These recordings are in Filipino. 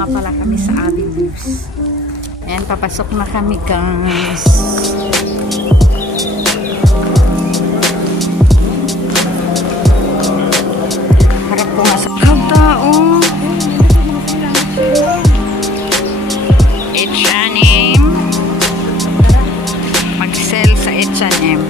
nga pala kami sa Avenues. Ayan, papasok na kami guys. Harap ko nga sa tao. H&M. Mag-sell sa H&M.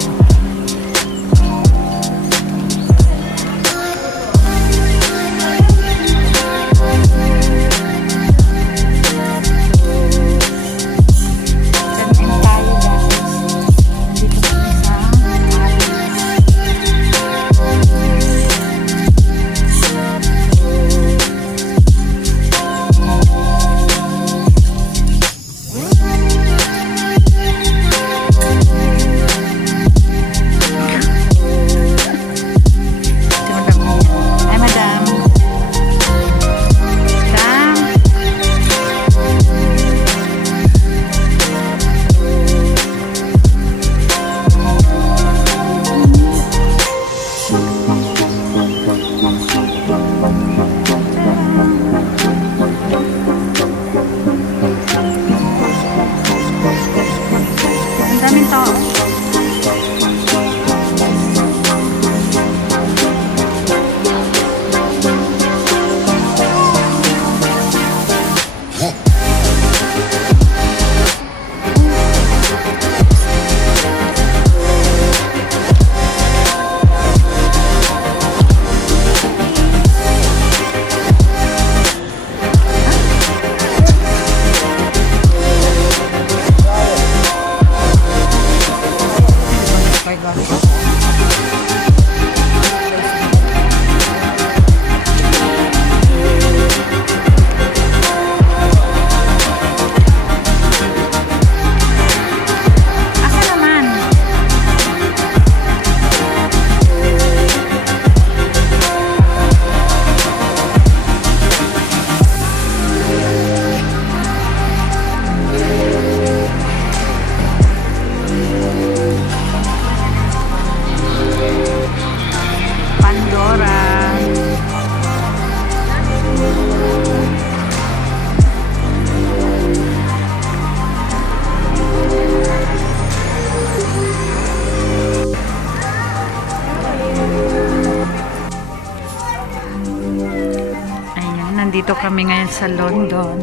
Nandito kami ngayon sa London.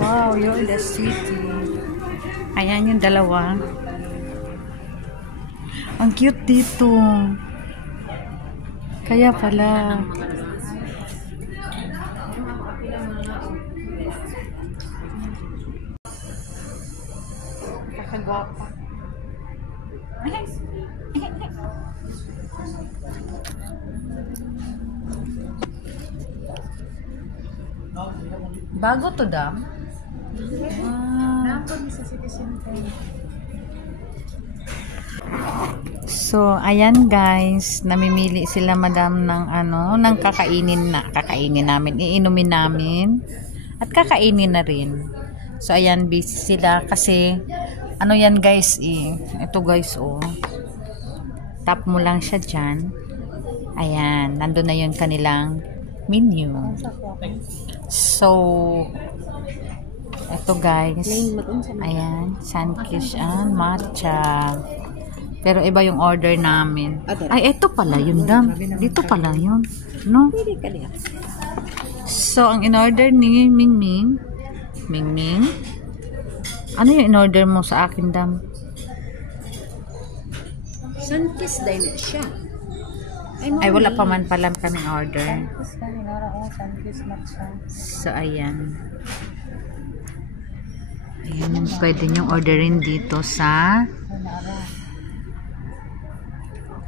Wow, you're the city. Ayan yung dalawa. Ang cute dito. Kaya pala. Kakagwapa. Bago to dam? So, ayan guys, namimili sila madam ng ng kakainin namin, iinumin namin at kakainin na rin. So, ayan, busy sila kasi yan guys ito guys tap mo lang siya dyan. Ayan, nandun na yun kanilang menu. So, ito guys, ayan, sunkish and matcha. Pero iba yung order namin. Ay, ito pala yun dam. Dito pala yun, no? So, ang in-order ni Mingming, ano yung in-order mo sa akin dam? Sunkiss din na siya. Ay, wala pa man pala kaming order. So, ayan. Ayan yung pwede nyong orderin dito sa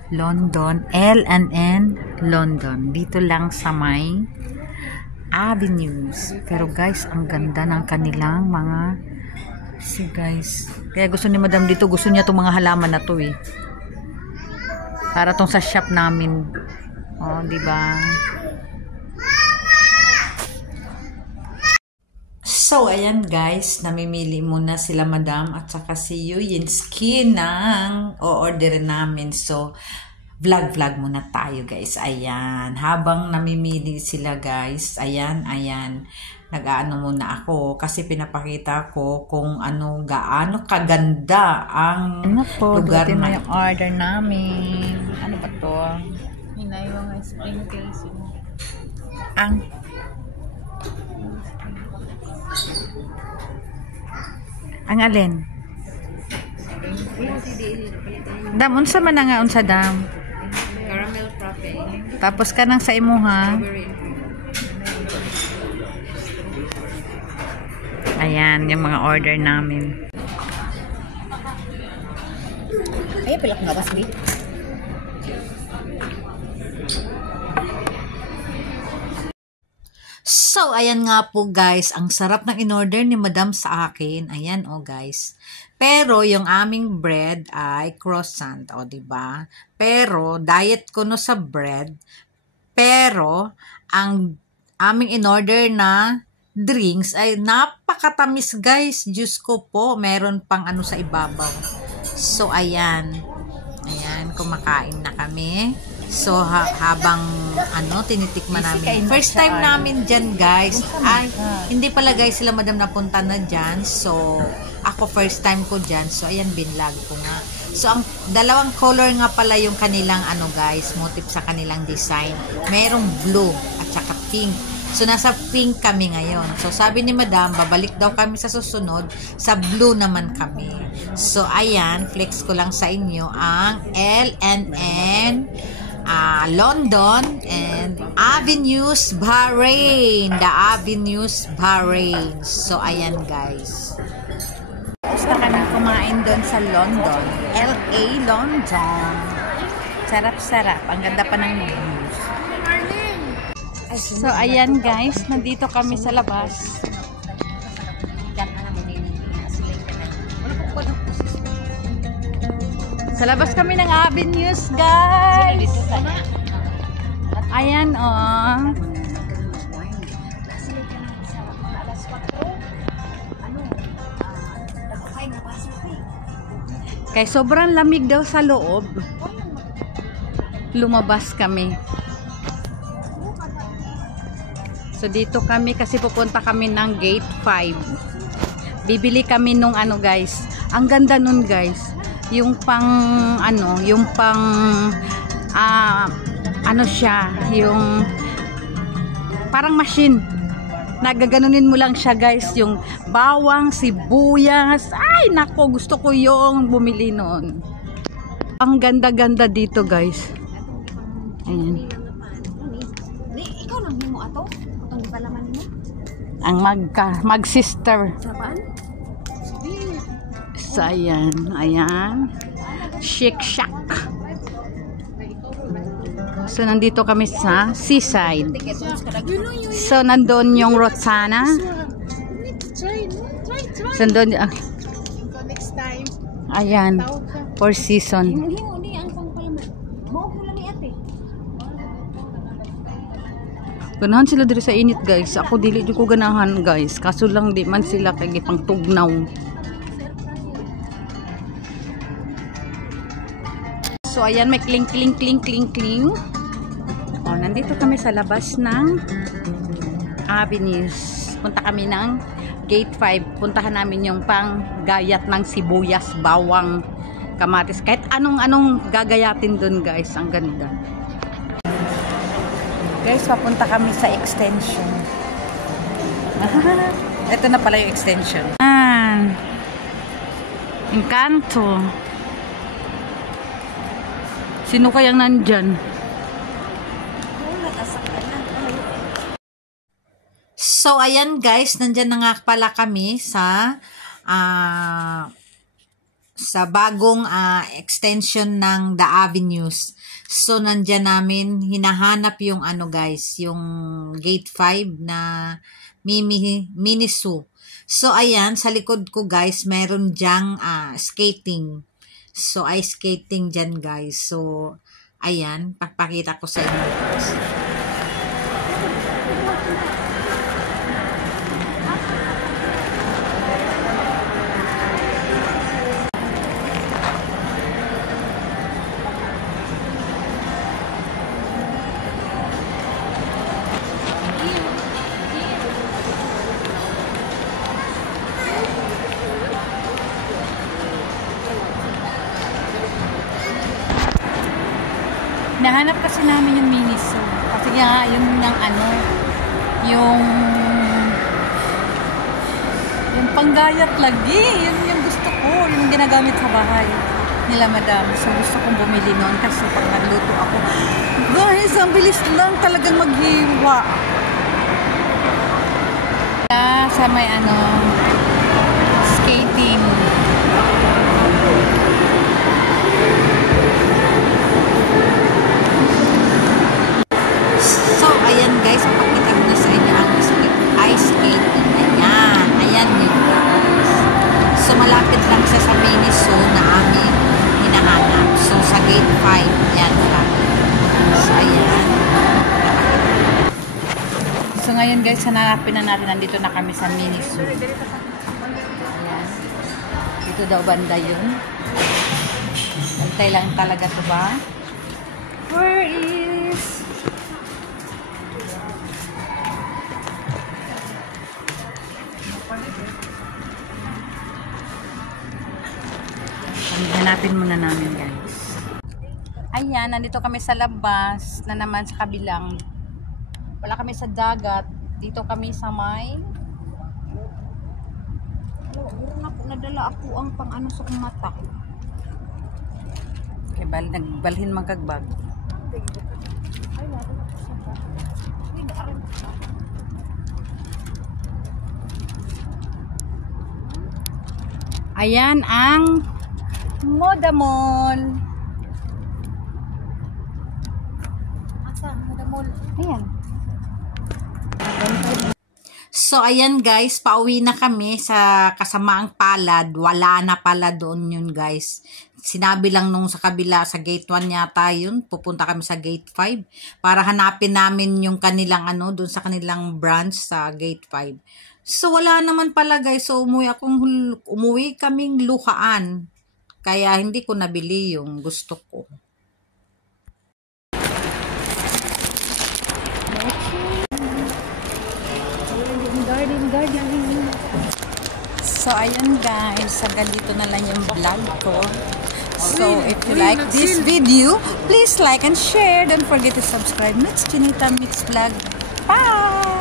London, L&N London. Dito lang sa may Avenues. Pero guys, ang ganda ng kanilang mga guys. Kaya gusto ni madam dito, gusto niya itong mga halaman na to para tong sa shop namin. Di ba? So, ayan guys, namimili muna sila madam at saka si Yuyinski ng o-order namin. So, vlog muna tayo guys. Ayan, habang namimili sila guys, ayan, nag-aano muna ako kasi pinapakita ko kung gaano kaganda ang lugar na yung order namin. Ano ba to? Hinay mga sprinkles. Ang alin? Dam, unsa man nga unsa dam? Caramel frappe. Tapos ka nang sa imuha. Ayan, yung mga order namin. Ay, pilak nga basli. So, ayan nga po guys, ang sarap ng in-order ni Madam sa akin. Ayan guys. Pero yung aming bread ay croissant, diba? Pero diet ko no sa bread. Pero ang aming in-order na drinks ay napakatamis guys. Diyos ko po, meron pang sa ibabaw. So, ayan. Ayan, kumakain na kami. So, habang tinitikman namin. First time namin dyan, guys. Ay, hindi pala guys sila Madam napunta na dyan. So, ako first time ko dyan. So, ayan, binlog ko nga. So, ang dalawang color nga pala yung kanilang guys, motif sa kanilang design. Merong blue at saka pink. So, nasa pink kami ngayon. So, sabi ni Madam, babalik daw kami sa susunod. Sa blue naman kami. So, ayan, flex ko lang sa inyo ang LNN London and Avenues Bahrain. The Avenues Bahrain. So, ayan guys. Gusto kami kumain doon sa London. LA London. Sarap-sarap. Ang ganda pa ng views. So, ayan guys. Nandito kami sa labas. Sa labas kami ng Avenues, guys. Ayan, Kaya sobrang lamig daw sa loob. Lumabas kami. So, dito kami kasi pupunta kami ng Gate 5. Bibili kami nung guys. Ang ganda nun, guys. Yung pang siya, yung parang machine. Nagaganunin mo lang siya guys, yung bawang, sibuyas. Ay nako, gusto ko yung bumili noon. Ang ganda-ganda dito guys. Ayan. Ikaw nang himo ato? Atong gibalaman mo? Ang mag-sister. Saan? So, ayan. Shake Shack. So, nandito kami sa seaside. So, nandun yung Roxana. So, nandun, Next time. ayan. Four Seasons. Himo ni ang pangpalaman. Mao ko lang ni ate. Ganahan sila diri sa init guys. Ako dili di ko ganahan guys. Kaso lang di man sila kay gipang tugnaw. So, ayan, may kling. Nandito kami sa labas ng Avenues. Punta kami ng Gate 5. Puntahan namin yung pang gayat ng sibuyas, bawang, kamatis. Kahit anong gagayatin dun, guys. Ang ganda. Guys, papunta kami sa extension. Ito na pala yung extension. Encanto. Sino kayang nandyan? So, ayan guys, nandyan na nga pala kami sa bagong extension ng The Avenues. So, nandyan namin hinahanap yung guys, yung Gate 5 na Miniso. So, ayan, sa likod ko guys, meron dyang skating. So, ice skating dyan, guys. So, ayan. Papakita ko sa inyo, guys. Hinahanap kasi namin yung Miniso. Kasi nga, yun yung ano, yung panggayat lagi. Yun yung gusto ko. Yung ginagamit sa bahay nila madam. So, gusto kong bumili noon kasi pag nagluto ako. Guys, ang bilis lang talagang maghiwa. Sa may ano, skating. So, ayan guys, papakita ko na sa inyo ang ice skating. Ayan, ayan yun guys. So, malapit lang siya sa Miniso na aming hinahanap. So, sa gate 5, yan lang. So, ayan. So, ngayon guys, hanapin na natin. Nandito na kami sa Miniso. Ayan. Dito daw banda yun. Bantay lang talaga to ba? Where is... Hanapin muna namin guys. Ayan, nandito kami sa labas na naman sa kabilang. Wala kami sa dagat. Dito kami sa may nadala ako ang pang ano sa kong mata. Okay, nagbalhin magkagbag. Ayan ang Moda Mall. Asa? Moda Mall. Ayan. So, ayan guys. Pauwi na kami sa Kasamaang Palad. Wala na pala doon yun guys. Sinabi lang nung sa kabila, sa gate 1 yata yun. Pupunta kami sa gate 5. Para hanapin namin yung kanilang ano, doon sa kanilang branch sa gate 5. So, wala naman pala guys. So, umuwi kaming luhaan. Kaya hindi ko nabili yung gusto ko. So, ayun guys. Hanggang dito na lang yung vlog ko. So, if you like this video, please like and share. Don't forget to subscribe. Mix Chinita Mix Vlog. Bye!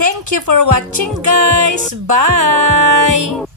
Thank you for watching guys. Bye!